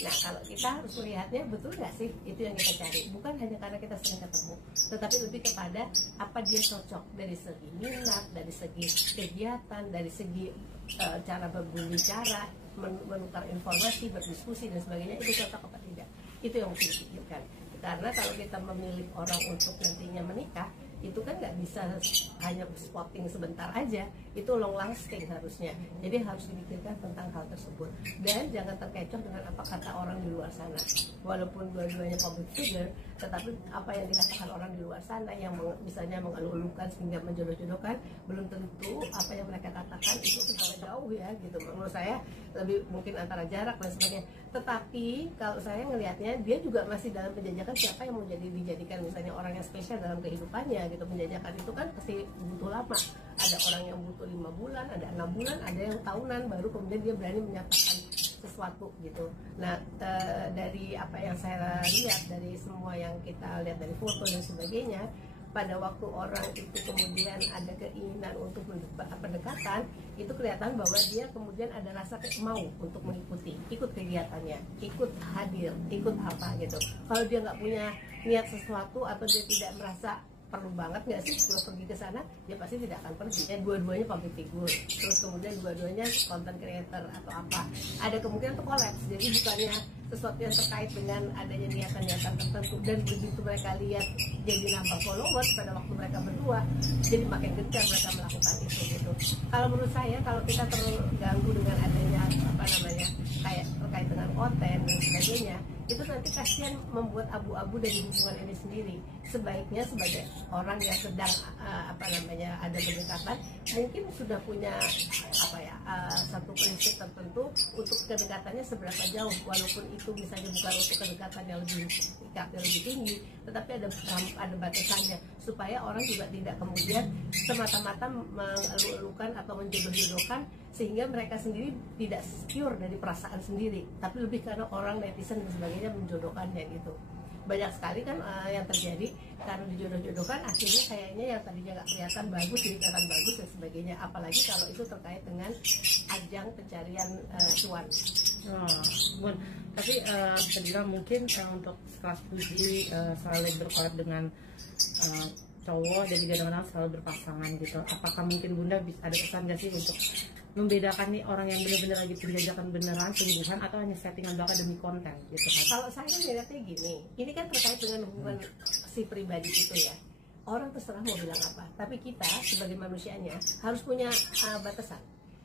Nah, kalau kita harus melihatnya, betul nggak sih itu yang kita cari? Bukan hanya karena kita sering ketemu, tetapi lebih kepada apa dia cocok dari segi minat, dari segi kegiatan, dari segi cara berbicara, menukar informasi, berdiskusi dan sebagainya, itu cocok apa tidak? Itu yang mesti dipikirkan. Karena kalau kita memilih orang untuk nantinya menikah, itu kan nggak bisa hanya spotting sebentar aja, itu long lasting harusnya. Jadi harus dipikirkan tentang hal tersebut dan jangan terkecoh dengan apa kata orang di luar sana. Walaupun dua-duanya public figure, tetapi apa yang dikatakan orang di luar sana yang misalnya mengeluh-elukan sehingga menjodoh-jodohkan, belum tentu apa yang mereka katakan itu terlalu jauh ya gitu. Menurut saya lebih mungkin antara jarak dan sebagainya. Tetapi kalau saya ngelihatnya, dia juga masih dalam penjajakan siapa yang mau dijadikan misalnya orang yang spesial dalam kehidupannya gitu. Penjajakan itu kan pasti butuh lama. Ada orang yang butuh 5 bulan, ada 6 bulan, ada yang tahunan baru kemudian dia berani menyatakan sesuatu gitu. Nah, dari apa yang saya lihat dari semua yang kita lihat dari foto dan sebagainya, pada waktu orang itu kemudian ada keinginan untuk pendekatan, itu kelihatan bahwa dia kemudian ada rasa mau untuk mengikuti, ikut kegiatannya, ikut hadir, ikut apa gitu. Kalau dia nggak punya niat sesuatu atau dia tidak merasa perlu banget nggak sih gue pergi ke sana, dia pasti tidak akan pergi. Ya, dua-duanya public figure, terus kemudian dua-duanya content creator atau apa, ada kemungkinan untuk kolaps. Jadi bukannya sesuatu yang terkait dengan adanya niatan-niatan tertentu, dan begitu mereka lihat jadi nambah followers pada waktu mereka berdua, jadi makin gencar mereka melakukan itu gitu. Kalau menurut saya, kalau kita terganggu dengan adanya apa namanya kayak terkait dengan konten dan sebagainya, itu nanti kasihan membuat abu-abu dari hubungan ini sendiri. Sebaiknya sebagai orang yang sedang apa namanya ada berdekatan, mungkin sudah punya apa ya satu prinsip tertentu untuk kedekatannya seberapa jauh, walaupun itu misalnya bukan untuk kedekatan yang lebih tingkatnya lebih tinggi, tetapi ada batasannya supaya orang juga tidak kemudian semata-mata mengeluh-elukan atau menjodoh-jodohkan sehingga mereka sendiri tidak secure dari perasaan sendiri, tapi lebih karena orang netizen dan sebagainya menjodohkannya gitu. Banyak sekali kan yang terjadi karena dijodoh-jodohkan akhirnya kayaknya yang tadinya nggak kelihatan bagus jadi kelihatan bagus dan sebagainya, apalagi kalau itu terkait dengan ajang pencarian cuan. Bun, tapi bisa bilang mungkin untuk sekelas Puji selalu berkolab dengan cowok dan juga dengan selalu berpasangan gitu. Apakah mungkin Bunda bisa ada pesan gak sih untuk membedakan nih orang yang benar-benar lagi penjajakan beneran sungguhan atau hanya settingan belaka demi konten gitu kan? Kalau saya melihatnya gini, ini kan terkait dengan hubungan si pribadi itu ya. Orang terserah mau bilang apa, tapi kita sebagai manusianya harus punya batasan.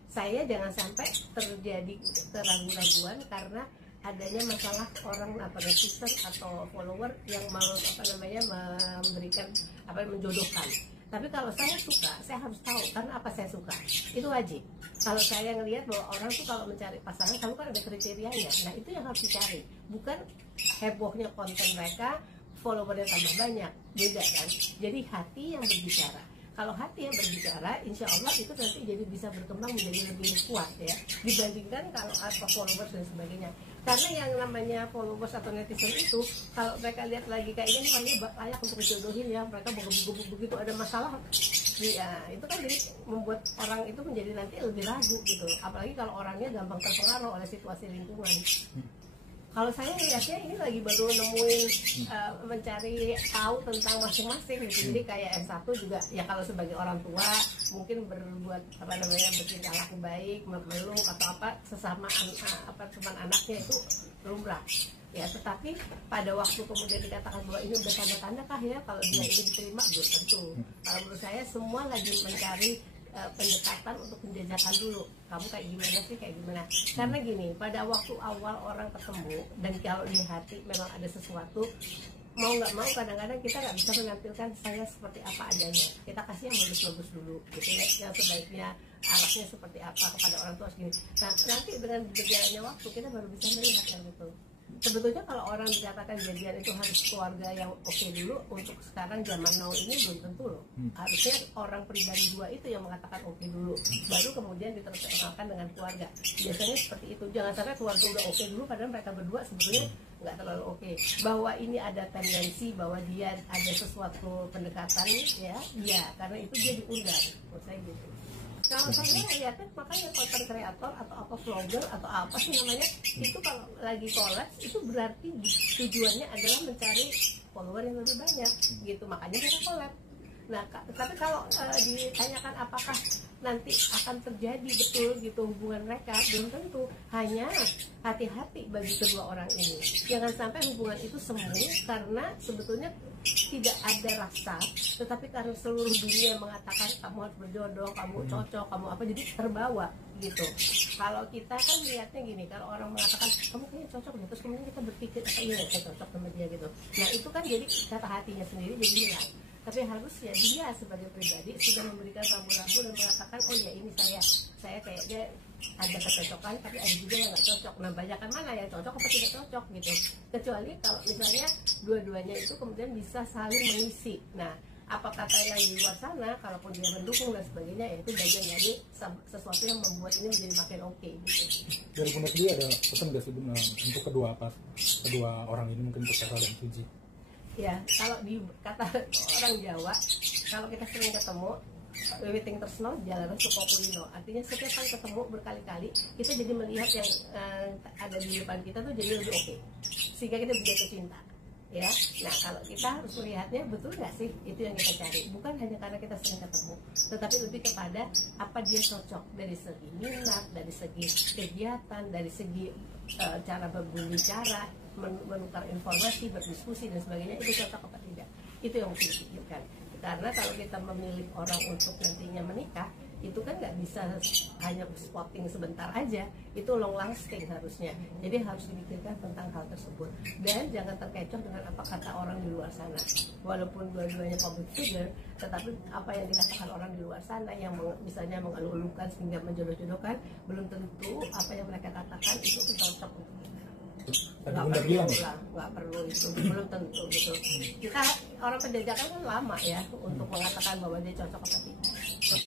Saya jangan sampai terjadi keraguan-raguan karena adanya masalah orang netizen atau follower yang mau memberikan menjodohkan. Tapi kalau saya suka, saya harus tahu karena apa saya suka. Itu wajib. Kalau saya ngelihat bahwa orang tuh kalau mencari pasangan, kamu kan ada kriterianya. Nah, itu yang harus dicari. Bukan hebohnya konten mereka, followernya tambah banyak. Beda kan? Jadi hati yang berbicara. Kalau hati yang berbicara, insya Allah itu nanti jadi bisa berkembang menjadi lebih kuat ya, dibandingkan kalau followers dan sebagainya. Karena yang namanya followers atau netizen itu, kalau mereka lihat lagi kayaknya ini layak untuk dijodohin ya, mereka begitu ada masalah, ya itu kan jadi membuat orang itu menjadi nanti lebih ragu gitu. Apalagi kalau orangnya gampang terpengaruh oleh situasi lingkungan. Kalau saya melihatnya ini lagi baru nemuin mencari tahu tentang masing-masing gitu. Jadi kayak S1 juga ya, kalau sebagai orang tua mungkin berbuat bertingkah laku baik, memeluk atau apa sesama teman anaknya itu lumrah. Ya, tetapi pada waktu kemudian dikatakan bahwa ini udah tanda-tanda kah ya kalau dia ini diterima, belum tentu. Kalau menurut saya semua lagi mencari pendekatan untuk penjajakan dulu, kamu kayak gimana sih, kayak gimana. Karena gini, pada waktu awal orang ketemu dan kalau di hati memang ada sesuatu, mau nggak mau kadang-kadang kita nggak bisa menampilkan saya seperti apa adanya. Kita kasih yang bagus-bagus dulu gitu ya, yang sebaiknya arahnya seperti apa kepada orang tua segini. Nah, nanti dengan berjalannya waktu kita baru bisa melihat yang itu. Sebetulnya kalau orang dikatakan jadian itu harus keluarga yang oke dulu, untuk sekarang zaman now ini belum tentu loh. Harusnya orang pribadi dua itu yang mengatakan oke dulu, baru kemudian diteruskan dengan keluarga. Biasanya seperti itu. Jangan sampai keluarga udah oke dulu padahal mereka berdua sebetulnya nggak terlalu oke. Bahwa ini ada tendensi bahwa dia ada sesuatu pendekatan ya, iya, karena itu dia diundang. Menurut saya gitu. Kalau saya lihatnya makanya content creator atau apa vlogger atau apa sih namanya itu kalau lagi collab itu berarti tujuannya adalah mencari follower yang lebih banyak gitu, makanya mereka collab. Nah, tapi kalau ditanyakan apakah nanti akan terjadi betul gitu hubungan mereka, belum tentu. Hanya hati-hati bagi kedua orang ini, jangan sampai hubungan itu semu karena sebetulnya tidak ada rasa, tetapi karena seluruh dunia mengatakan kamu harus berjodoh, kamu cocok, kamu apa, jadi terbawa gitu. Kalau kita kan lihatnya gini, kalau orang mengatakan kamu kayaknya cocok deh, terus kemudian kita berpikir iya saya cocok sama dia gitu. Nah itu kan jadi kata hatinya sendiri jadi hilang. Tapi harusnya dia sebagai pribadi sudah memberikan rambu-rambu dan mengatakan oh ya ini saya kayaknya ada kecocokan, tapi ada juga yang nggak cocok. Nah banyakan mana yang cocok apa tidak cocok gitu. Kecuali kalau misalnya dua-duanya itu kemudian bisa saling mengisi. Nah apa kata yang di luar sana, kalaupun dia mendukung dan sebagainya, ya itu bagian dari sesuatu yang membuat ini menjadi makin oke gitu. Dari Bunda sendiri ada pesan nggak sih untuk kedua orang ini, mungkin untuk Sarah dan Suji? Ya, kalau di kata orang Jawa, kalau kita sering ketemu, wiwiting tresno jalanan sukokulino. Artinya setiap kali ketemu berkali-kali, kita jadi melihat yang ada di depan kita tuh jadi lebih oke, sehingga kita bisa jatuh cinta. Ya, nah kalau kita harus melihatnya betul nggak sih itu yang kita cari, bukan hanya karena kita sering ketemu, tetapi lebih kepada apa dia cocok dari segi minat, dari segi kegiatan, dari segi cara berbicara, menukar informasi, berdiskusi dan sebagainya, itu cocok apa tidak, itu yang mesti dipikirkan. Karena kalau kita memilih orang untuk nantinya menikah, itu kan nggak bisa hanya spotting sebentar aja, itu long lasting harusnya. Jadi harus dipikirkan tentang hal tersebut dan jangan terkecoh dengan apa kata orang di luar sana. Walaupun dua-duanya public figure, tetapi apa yang dikatakan orang di luar sana yang misalnya mengeluh-elukan sehingga menjodoh-jodohkan, belum tentu apa yang mereka katakan itu cocok untuk kita. Nggak perlu itu, belum tentu gitu. Kita orang penjajakan kan lama ya untuk mengatakan bahwa dia cocok apa tidak.